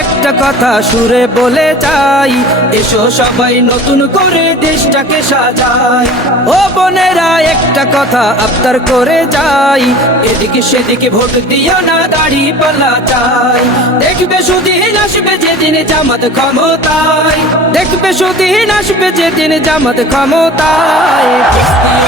একটা কথা সুরে বলে যাই, এসো সবাই নতুন করে দেশটাকে সাজায় ও বোনেরা, একটা কথা আবদার করে যাই, এদিকে সেদিকে ভোট দিও না দাড়ি পাল্লা চাই। দেখবে সুদিন আসবে যেদিন জামাত ক্ষমতায়। দেখবে সুদিন আসবে যেদিন জামাত ক্ষমতায়।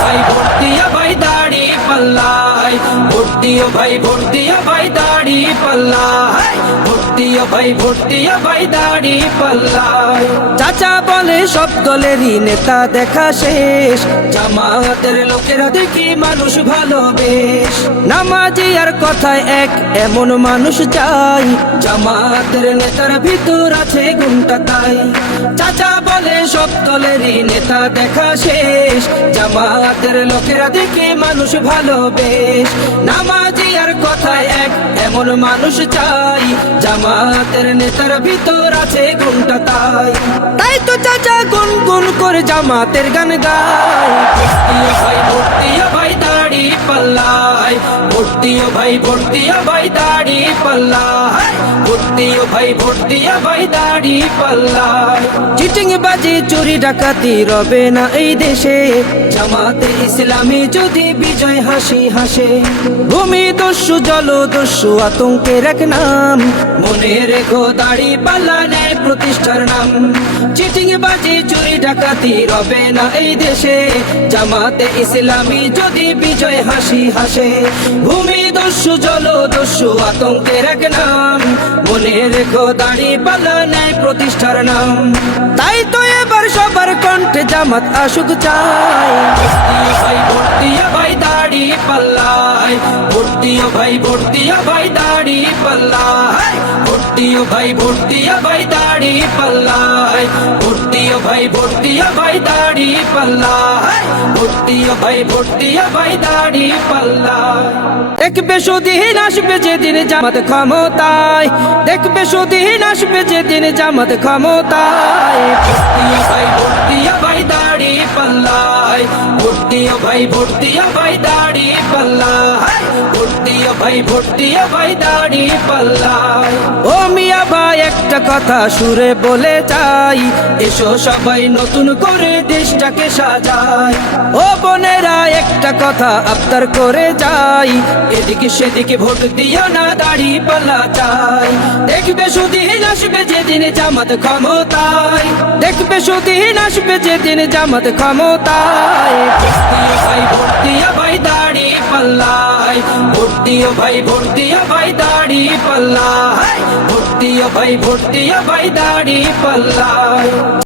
ভাই ভর্তিও ভাই, দাড়ি পাল্লায় ভর্তিও ভাই ভর্তিও ভাই, দাড়ি পাল্লায় ভর্তিও ভাই ভর্তিও ভাই, দাড়ি পাল্লায় চাচা বলে, সব দলেরই নেতা দেখা শেষ। জামাতের লোকেরা দেখি মানুষ ভালোবেশ। নামাজি আর কথায় এক, এমন মানুষ চাই। জামাতের নেতার ভিতর আছে গুণটা তাই। চাচা বলে, সব দলেরই নেতা দেখা শেষ। জামাতের লোকেরা দেখে মানুষ ভালো ভালোবেশ। নামাজি আর কথায় এক, এমন মানুষ চাই, জামাতের নেতার ভিতর আছে গুণটা তাই। তাই তো চাচা গুন গুন করে জামাতের গান গায়। ভাই ভাই দাড়ি পাল্লায় ভর্তিও ভাই ভর্তিও ভাই, দাড়ি পাল্লায় ভর্তিও ভাই ভর্তিও ভাই, দাড়ি পাল্লায় চিটিং বাজি চুরি, ডাকাতি রবে না এই দেশে। জামাতে ইসলামী যদি বিজয় হাসি হাসে, ভূমি দস্যু জল দস্যু আতঙ্কের এক নাম। মনে রেখো, দাড়ি পাল্লা নেয় প্রতিষ্ঠার নাম। চিটিং বাজি চুরি, ডাকাতি রবে না এই দেশে। জামাতে ইসলামী যদি বিজয় হাসি হাসে ভূমি দস্যু জল দস্যু আতঙ্কের এক নাম। মনে রেখো দাড়ি নেয় প্রতিষ্ঠার নাম। তাই তো এবার সবার কণ্ঠে জামাত আসুক চাই। ভাই ভর্তিও ভাই দাড়ি পাল্লায়। ভর্তিও ভাই ভর্তিও ভাই দাড়ি পাল্লায়। ভর্তিও ভাই ভর্তিও ভাই দাড়ি পাল্লায়। ভর্তিও ভাই ভর্তিও ভাই দাড়ি দেখবে সুদিন আসবে যেদিন জামাত ক্ষমতায়। দেখবে সুদিন আসবে যেদিন জামাত ক্ষমতায়। ভাই ভাই ভর্তিও ভাই দাড়ি পাল্লায়। ও মিয়া ভাই একটা কথা সুরে বলে যাই। এসো সবাই নতুন করে দেশটাকে সাজায় ও বোনেরা একটা কথা আবদার করে যাই। এদিকে সেদিকে ভোট দিও না দাড়ি পাল্লা চাই। দেখবে সুদিন আসবে যেদিন জামাত ক্ষমতায়। দেখবে সুদিন আসবে যেদিন জামাত ক্ষমতায়। ভাই ভর্তিও ভাই দাড়ি পাল্লায় ভর্তিও ভাই ভর্তিও ভাই দাড়ি পাল্লায় ভর্তিও ভাই ভর্তিও ভাই দাড়ি পাল্লায়